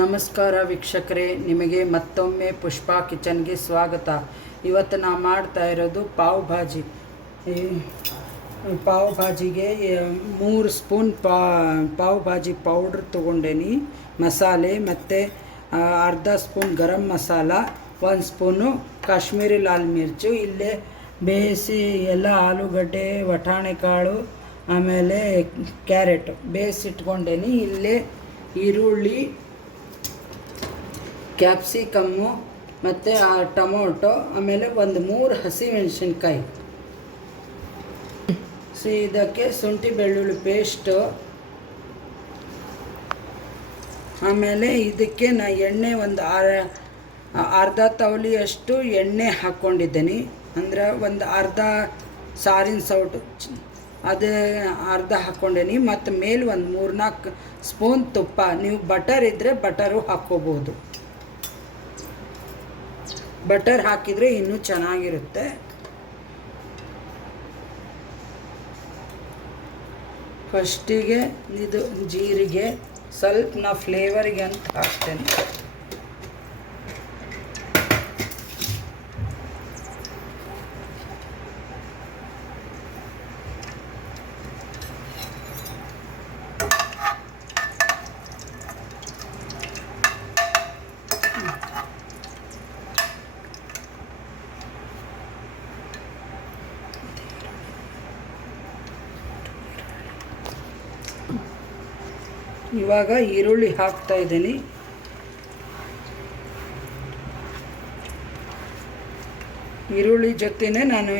ನಮಸ್ಕಾರ ವೀಕ್ಷಕರೇ, ನಿಮಗೆ ಮತ್ತೊಮ್ಮೆ ಪುಷ್ಪಾ ಕಿಚನ್ಗೆ ಸ್ವಾಗತ. ಇವತ್ತು ನಾ ಮಾಡ್ತಾ ಇರೋದು ಪಾವ್ ಭಾಜಿ. ಪಾವ್ ಭಾಜಿಗೆ 3 ಸ್ಪೂನ್ ಪಾವ್ ಭಾಜಿ ಪೌಡ್ರ್ ತೊಗೊಂಡೇನಿ, ಮಸಾಲೆ, ಮತ್ತು ಅರ್ಧ ಸ್ಪೂನ್ ಗರಂ ಮಸಾಲ, 1 ಸ್ಪೂನು ಕಾಶ್ಮೀರಿ ಲಾಲ್ ಮಿರ್ಚು. ಇಲ್ಲೇ ಬೇಯಿಸಿ ಎಲ್ಲ ಆಲೂಗಡ್ಡೆ, ವಟಾಣೆಕಾಳು, ಆಮೇಲೆ ಕ್ಯಾರೆಟ್ ಬೇಯಿಸಿಟ್ಕೊಂಡೇನಿ. ಇಲ್ಲೇ ಈರುಳ್ಳಿ, ಕ್ಯಾಪ್ಸಿಕಮ್ಮು ಮತ್ತು ಟೊಮೊಟೊ, ಆಮೇಲೆ 3 ಹಸಿಮೆಣಸಿನ್ಕಾಯಿ. ಇದಕ್ಕೆ ಶುಂಠಿ ಬೆಳ್ಳುಳ್ಳಿ ಪೇಸ್ಟು. ಆಮೇಲೆ ಇದಕ್ಕೆ ನಾ ಎಣ್ಣೆ ಅರ್ಧ ತವಲಿಯಷ್ಟು ಎಣ್ಣೆ ಹಾಕ್ಕೊಂಡಿದ್ದೀನಿ. ಅಂದರೆ ಅರ್ಧ ಸಾರಿನ ಸೌಟು ಅದು ಅರ್ಧ ಹಾಕ್ಕೊಂಡೇನಿ. ಮತ್ತು ಮೇಲೆ 3-4 ಸ್ಪೂನ್ ತುಪ್ಪ. ನೀವು ಬಟರ್ ಇದ್ದರೆ ಬಟರು ಹಾಕ್ಕೋಬೋದು. ಬಟರ್ ಹಾಕಿದರೆ ಇನ್ನೂ ಚೆನ್ನಾಗಿರುತ್ತೆ. ಫಸ್ಟಿಗೆ ಇದು ಜೀರಿಗೆ ಸ್ವಲ್ಪ ನಾ ಫ್ಲೇವರಿಗೆ ಅಂತ ಹಾಕ್ತೇನೆ. ಇವಾಗ ಈರುಳ್ಳಿ ಹಾಕ್ತಾ ಇದ್ದೀನಿ. ಈರುಳ್ಳಿ ಜೊತೆನೇ ನಾನು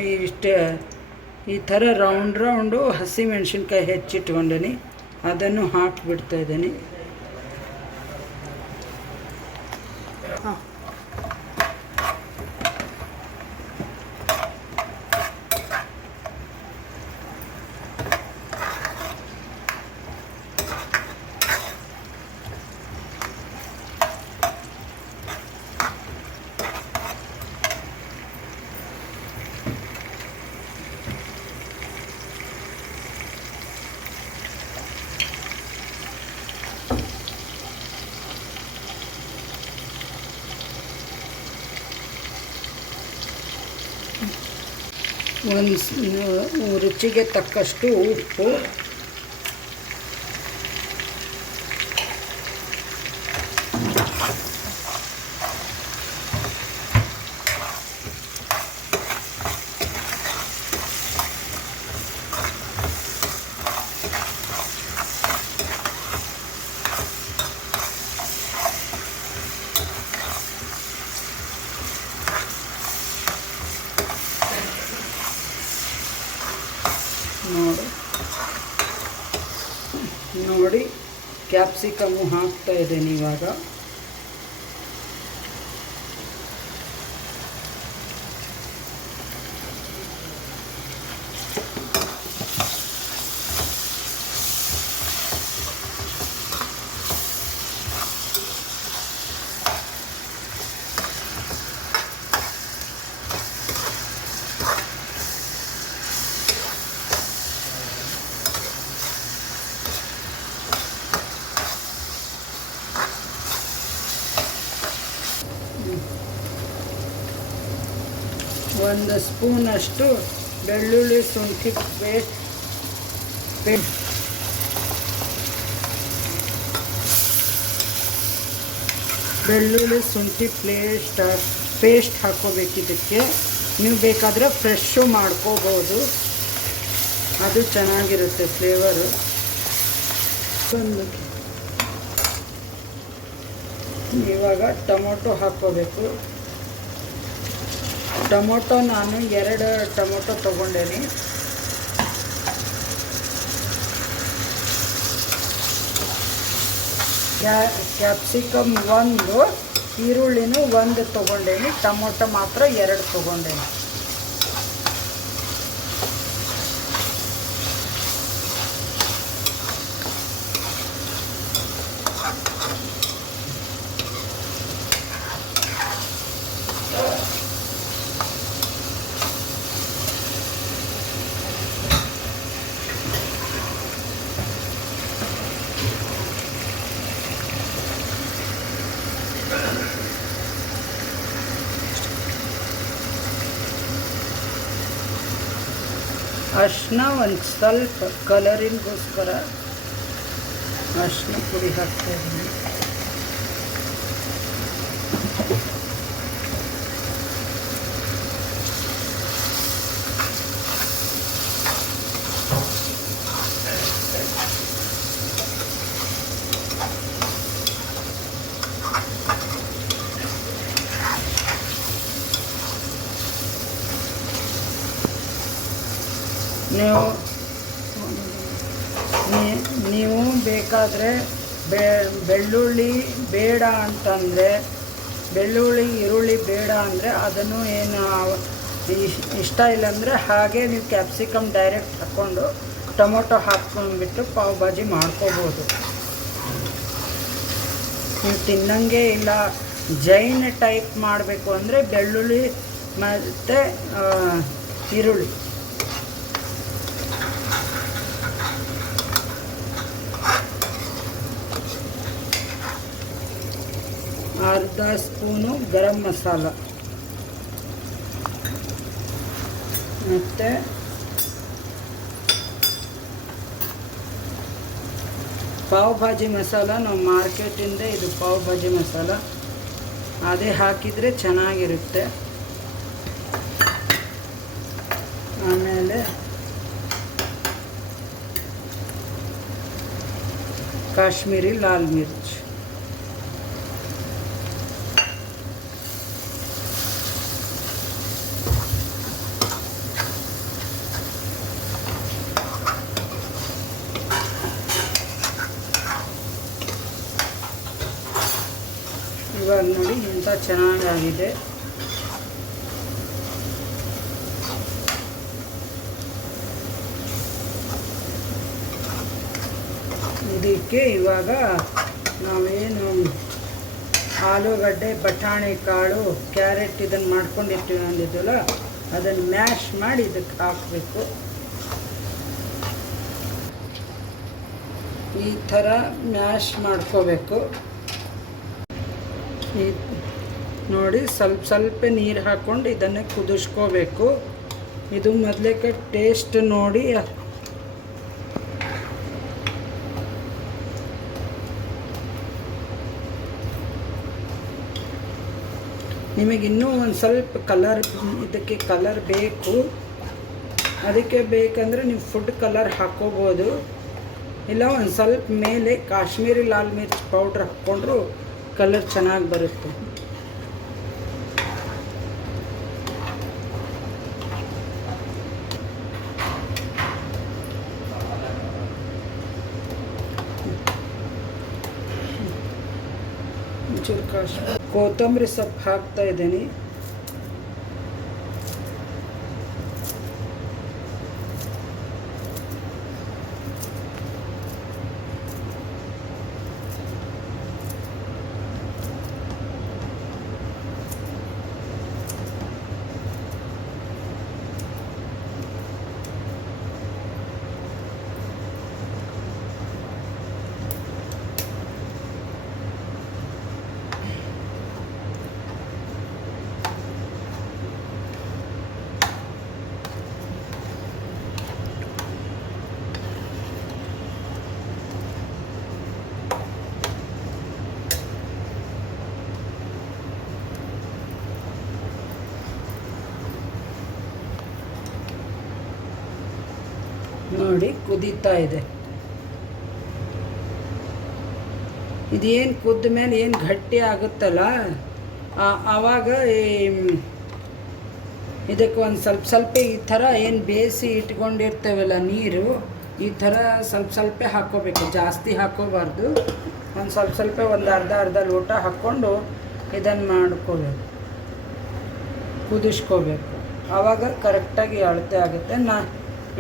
ಈ ಥರ ರೌಂಡು ಹಸಿಮೆಣಸಿನ್ಕಾಯಿ ಹೆಚ್ಚಿಟ್ಕೊಂಡೀನಿ, ಅದನ್ನು ಹಾಕಿಬಿಡ್ತಾ ಇದ್ದೀನಿ. ರುಚಿಗೆ ತಕ್ಕಷ್ಟು ಉಪ್ಪು, ನೋಡಿ ಕ್ಯಾಪ್ಸಿಕಮ್ಮು ಹಾಕ್ತಾ ಇದ್ದೇನೆ ಇವಾಗ. ಒಂದು ಸ್ಪೂನಷ್ಟು ಬೆಳ್ಳುಳ್ಳಿ ಶುಂಠಿ ಪೇಸ್ಟ್, ಬೆಳ್ಳುಳ್ಳಿ ಶುಂಠಿ ಪೇಸ್ಟ್ ಹಾಕ್ಕೋಬೇಕಿದ್ದಕ್ಕೆ. ನೀವು ಬೇಕಾದರೆ ಫ್ರೆಶ್ಶು ಮಾಡ್ಕೋಬೋದು, ಅದು ಚೆನ್ನಾಗಿರುತ್ತೆ ಫ್ಲೇವರು. ಇವಾಗ ಟೊಮೊಟೊ ಹಾಕ್ಕೋಬೇಕು. ಟೊಮೊಟೊ ನಾನು 2 ಟೊಮೊಟೊ ತೊಗೊಂಡೇನಿ. ಕ್ಯಾಪ್ಸಿಕಮ್ 1, ಈರುಳ್ಳಿನೂ 1 ತೊಗೊಂಡೇನಿ. ಟೊಮೊಟೊ ಮಾತ್ರ 2 ತೊಗೊಂಡೇನಿ. ಅರಿಶಿನ ಒಂದು ಸ್ವಲ್ಪ ಕಲರಿಗೋಸ್ಕರ ಅರಿಶಿನ ಪುಡಿ ಹಾಕ್ತಾಯಿದ್ದೀನಿ. ನೀವು ಬೇಕಾದರೆ ಬೆಳ್ಳುಳ್ಳಿ ಬೇಡ ಅಂತಂದರೆ, ಬೆಳ್ಳುಳ್ಳಿ ಈರುಳ್ಳಿ ಬೇಡ ಅಂದರೆ ಅದನ್ನು ಏನು ಇಷ್ಟ ಇಲ್ಲಾಂದರೆ ಹಾಗೆ ನೀವು ಕ್ಯಾಪ್ಸಿಕಮ್ ಡೈರೆಕ್ಟ್ ಹಾಕ್ಕೊಂಡು ಟೊಮೊಟೊ ಹಾಕ್ಕೊಂಡ್ಬಿಟ್ಟು ಪಾವ್ ಭಾಜಿ ಮಾಡ್ಕೋಬೋದು. ನೀವು ತಿನ್ನಂಗೆ ಇಲ್ಲ ಜೈನ್ ಟೈಪ್ ಮಾಡಬೇಕು ಅಂದರೆ ಬೆಳ್ಳುಳ್ಳಿ ಮತ್ತು ಈರುಳ್ಳಿ ಅರ್ಧ ಸ್ಪೂನು ಗರಂ ಮಸಾಲ ಮತ್ತು ಪಾವ್ ಭಾಜಿ ಮಸಾಲ ನಾವು ಮಾರ್ಕೆಟಿಂದ ಇದು ಪಾವ್ ಭಾಜಿ ಮಸಾಲ ಅದೇ ಹಾಕಿದರೆ ಚೆನ್ನಾಗಿರುತ್ತೆ. ಆಮೇಲೆ ಕಾಶ್ಮೀರಿ ಲಾಲ್ ಮಿರ್ಚ್, ಇವಾಗ ನೋಡಿ ಇಂಥ ಚೆನ್ನಾಗಾಗಿದೆ. ಇದಕ್ಕೆ ಇವಾಗ ನಾವೇನು ಆಲೂಗಡ್ಡೆ, ಬಟಾಣಿ ಕಾಳು, ಕ್ಯಾರೆಟ್ ಇದನ್ನು ಮಾಡ್ಕೊಂಡಿರ್ತೀವಿ ಅಂದಿದ್ದಲ್ಲ ಅದನ್ನು ಮ್ಯಾಶ್ ಮಾಡಿ ಇದಕ್ಕೆ ಹಾಕಬೇಕು. ಈ ಥರ ಮ್ಯಾಶ್ ಮಾಡ್ಕೋಬೇಕು. ನೋಡಿ ಸ್ವಲ್ಪ ನೀರು ಹಾಕ್ಕೊಂಡು ಇದನ್ನೇ ಕುದಿಸ್ಕೋಬೇಕು. ಇದು ಮೊದಲೇಕೆ ಟೇಸ್ಟ್ ನೋಡಿ ನಿಮಗಿನ್ನೂ ಒಂದು ಸ್ವಲ್ಪ ಇದಕ್ಕೆ ಕಲರ್ ಬೇಕು. ಅದಕ್ಕೆ ಬೇಕಂದರೆ ನೀವು ಫುಡ್ ಕಲರ್ ಹಾಕ್ಕೋಬೋದು, ಇಲ್ಲ ಒಂದು ಸ್ವಲ್ಪ ಮೇಲೆ ಕಾಶ್ಮೀರಿ ಲಾಲ್ ಮಿರ್ಚ್ ಪೌಡ್ರ್ ಹಾಕ್ಕೊಂಡ್ರು ಕಲರ್ ಚೆನ್ನಾಗಿ ಬರುತ್ತೆ. ಕೊತ್ತಂಬರಿ ಸೊಪ್ಪು ಹಾಕ್ತಾ ಇದ್ದೀನಿ. ನೋಡಿ ಕುದೀತಾ ಇದೆ. ಇದೇನು ಕುದ್ದ ಮೇಲೆ ಏನು ಗಟ್ಟಿ ಆಗುತ್ತಲ್ಲ ಆವಾಗ ಇದಕ್ಕೆ ಒಂದು ಸ್ವಲ್ಪ ಈ ಥರ ಏನು ಬೇಯಿಸಿ ಇಟ್ಕೊಂಡಿರ್ತೇವಲ್ಲ ನೀರು, ಈ ಥರ ಸ್ವಲ್ಪ ಹಾಕ್ಕೋಬೇಕು, ಜಾಸ್ತಿ ಹಾಕ್ಕೋಬಾರ್ದು. ಒಂದು ಸ್ವಲ್ಪ ಒಂದು ಅರ್ಧ ಲೋಟ ಹಾಕ್ಕೊಂಡು ಇದನ್ನು ಮಾಡ್ಕೋಬೇಕು, ಕುದಿಸ್ಕೋಬೇಕು. ಆವಾಗ ಕರೆಕ್ಟಾಗಿ ಅಳತೆ ಆಗುತ್ತೆ.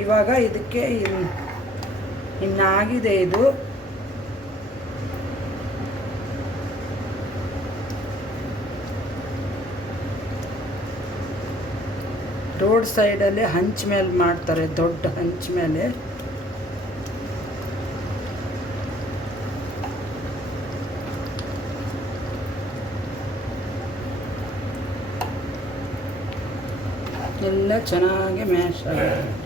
ಇವಾಗ ಇದಕ್ಕೆ ಇನ್ನಾಗಿದೆ ಇದು. ರೋಡ್ ಸೈಡಲ್ಲಿ ಹಂಚ್ ಮೇಲೆ ಮಾಡ್ತಾರೆ, ದೊಡ್ಡ ಹಂಚ್ ಮೇಲೆ. ಎಲ್ಲ ಚೆನ್ನಾಗಿ ಮ್ಯಾಶ್ ಆಗುತ್ತೆ.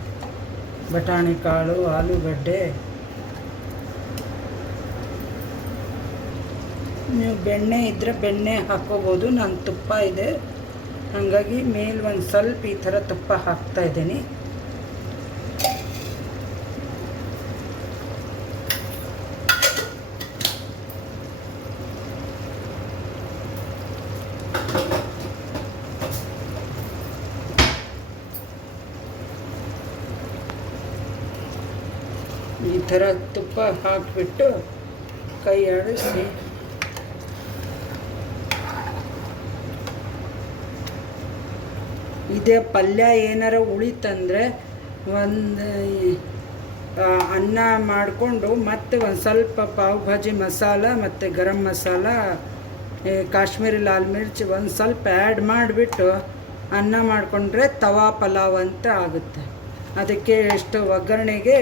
ಬಟಾಣಿ ಕಾಳು, ಆಲೂಗಡ್ಡೆ. ನೀವು ಬೆಣ್ಣೆ ಇದ್ದರೆ ಬೆಣ್ಣೆ ಹಾಕ್ಕೋಬೋದು. ನಾನು ತುಪ್ಪ ಇದೆ, ಹಾಗಾಗಿ ಮೇಲೆ ಒಂದು ಸ್ವಲ್ಪ ಈ ಥರ ತುಪ್ಪ ಹಾಕ್ತಾಯಿದ್ದೀನಿ. ಈ ಥರ ತುಪ್ಪ ಹಾಕಿಬಿಟ್ಟು ಕೈ ಆಡಿಸಿ ಇದೇ ಪಲ್ಯ ಏನಾರ ಉಳಿತಂದರೆ ಒಂದು ಅನ್ನ ಮಾಡಿಕೊಂಡು ಮತ್ತೆ ಒಂದು ಸ್ವಲ್ಪ ಪಾವ್ ಭಾಜಿ ಮಸಾಲ ಮತ್ತು ಗರಂ ಮಸಾಲ, ಕಾಶ್ಮೀರಿ ಲಾಲ್ ಮಿರ್ಚ್ ಒಂದು ಸ್ವಲ್ಪ ಆ್ಯಡ್ ಮಾಡಿಬಿಟ್ಟು ಅನ್ನ ಮಾಡಿಕೊಂಡ್ರೆ ತವಾ ಪಲಾವ್ ಅಂತ ಆಗುತ್ತೆ. ಅದಕ್ಕೆ ಎಷ್ಟು ಒಗ್ಗರಣೆಗೆ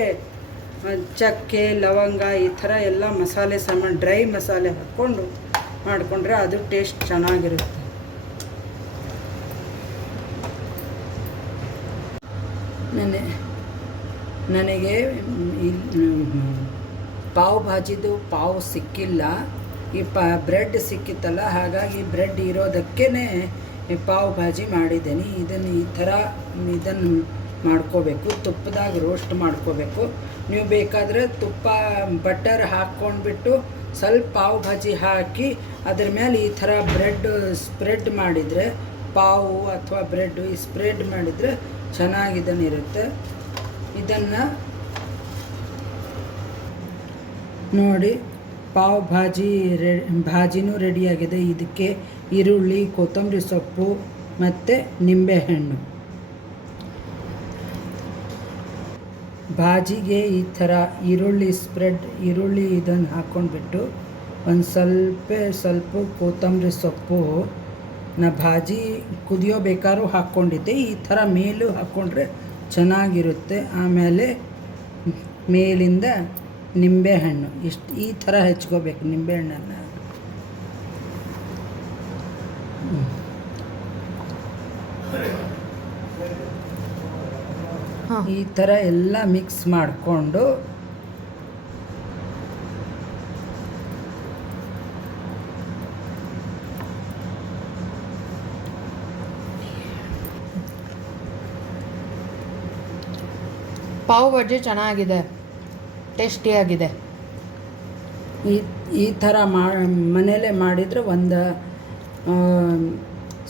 ಚಕ್ಕೆ, ಲವಂಗ ಈ ಥರ ಎಲ್ಲ ಮಸಾಲೆ ಸಾಮಾನು, ಡ್ರೈ ಮಸಾಲೆ ಹಾಕ್ಕೊಂಡು ಮಾಡಿಕೊಂಡ್ರೆ ಅದು ಟೇಸ್ಟ್ ಚೆನ್ನಾಗಿರುತ್ತೆ. ನನಗೆ ಪಾವ್ ಭಾಜಿದು ಪಾವ್ ಸಿಕ್ಕಿಲ್ಲ, ಈ ಬ್ರೆಡ್ ಸಿಕ್ಕಿತ್ತಲ್ಲ, ಹಾಗಾಗಿ ಬ್ರೆಡ್ ಇರೋದಕ್ಕೇ ಪಾವ್ ಭಾಜಿ ಮಾಡಿದ್ದೀನಿ. ಇದನ್ನು ಈ ಥರ ಇದನ್ನು ಮಾಡ್ಕೋಬೇಕು, ತುಪ್ಪದಾಗ ರೋಸ್ಟ್ ಮಾಡ್ಕೋಬೇಕು. ನೀವು ಬೇಕಾದರೆ ತುಪ್ಪ ಬಟರ್ ಹಾಕ್ಕೊಂಡ್ಬಿಟ್ಟು ಸ್ವಲ್ಪ ಪಾವ್ ಭಾಜಿ ಹಾಕಿ ಅದ್ರ ಮೇಲೆ ಈ ಥರ ಬ್ರೆಡ್ ಸ್ಪ್ರೆಡ್ ಮಾಡಿದರೆ, ಪಾವು ಅಥವಾ ಬ್ರೆಡ್ಡು ಈ ಸ್ಪ್ರೆಡ್ ಮಾಡಿದರೆ ಚೆನ್ನಾಗಿದನಿರುತ್ತೆ. ಇದನ್ನು ನೋಡಿ, ಪಾವ್ ಭಾಜಿ ಭಾಜಿನೂ ರೆಡಿಯಾಗಿದೆ. ಇದಕ್ಕೆ ಈರುಳ್ಳಿ, ಕೊತ್ತಂಬರಿ ಸೊಪ್ಪು ಮತ್ತು ನಿಂಬೆಹಣ್ಣು. ಭಾಜಿಗೆ ಈ ಥರ ಈರುಳ್ಳಿ ಇದನ್ನು ಹಾಕ್ಕೊಂಡ್ಬಿಟ್ಟು ಒಂದು ಸ್ವಲ್ಪ ಕೊತ್ತಂಬರಿ ಸೊಪ್ಪು ಭಾಜಿ ಕುದಿಯೋ ಬೇಕಾದ್ರೂ ಹಾಕ್ಕೊಂಡಿದ್ದೆ. ಈ ಥರ ಮೇಲೂ ಹಾಕ್ಕೊಂಡ್ರೆ ಚೆನ್ನಾಗಿರುತ್ತೆ. ಆಮೇಲೆ ಮೇಲಿಂದ ನಿಂಬೆಹಣ್ಣು ಈ ಥರ ಹೆಚ್ಕೋಬೇಕು ನಿಂಬೆಹಣ್ಣನ್ನು. ಈ ಥರ ಎಲ್ಲ ಮಿಕ್ಸ್ ಮಾಡಿಕೊಂಡು ಪಾವ್ ಭಾಜಿ ಚೆನ್ನಾಗಿದೆ, ಟೇಸ್ಟಿಯಾಗಿದೆ. ಈ ಥರ ಮನೇಲೇ ಮಾಡಿದರೆ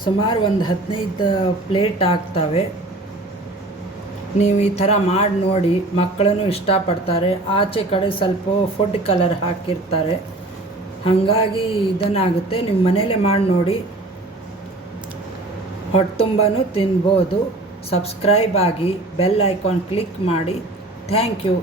ಸುಮಾರು ಒಂದು 15 ಪ್ಲೇಟ್ ಆಗ್ತವೆ. ನೀವು ಈ ಥರ ಮಾಡಿ ನೋಡಿ, ಮಕ್ಕಳೂ ಇಷ್ಟಪಡ್ತಾರೆ. ಆಚೆ ಕಡೆ ಸ್ವಲ್ಪ ಫುಡ್ ಕಲರ್ ಹಾಕಿರ್ತಾರೆ, ಹಾಗಾಗಿ ಇದನ್ನಾಗುತ್ತೆ. ನೀವು ಮನೇಲೇ ಮಾಡಿ ನೋಡಿ, ಹೊಟ್ಟೆ ತುಂಬನೂ ತಿನ್ಬೋದು. ಸಬ್ಸ್ಕ್ರೈಬ್ ಆಗಿ, ಬೆಲ್ ಐಕಾನ್ ಕ್ಲಿಕ್ ಮಾಡಿ. Thank you.